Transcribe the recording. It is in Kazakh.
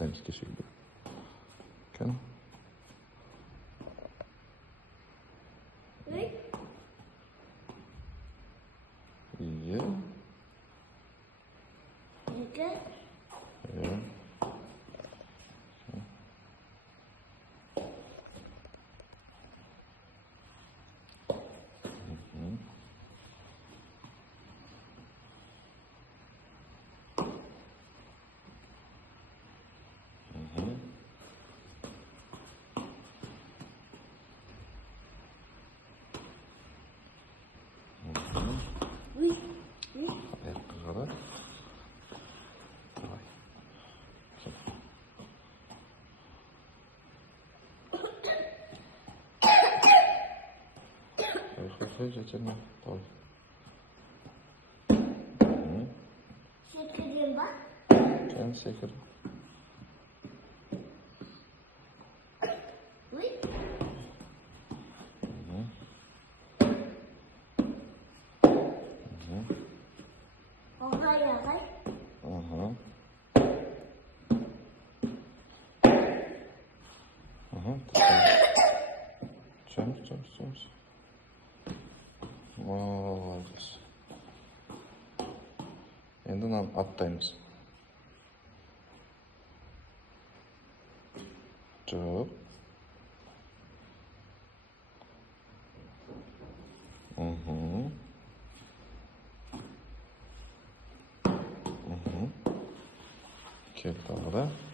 аттаймыз кешегі. Кән? Iya. Juga. Ya. Wih. Ayakkabı kadar. Давай. Хай, затяни. Давай. Sekireyim bak. Кән секір. Wih. Oha ya kan? Ага. Ага. Чамс. Молодец. Енді нам аттаймыз. Жоқ. Кел тағы да.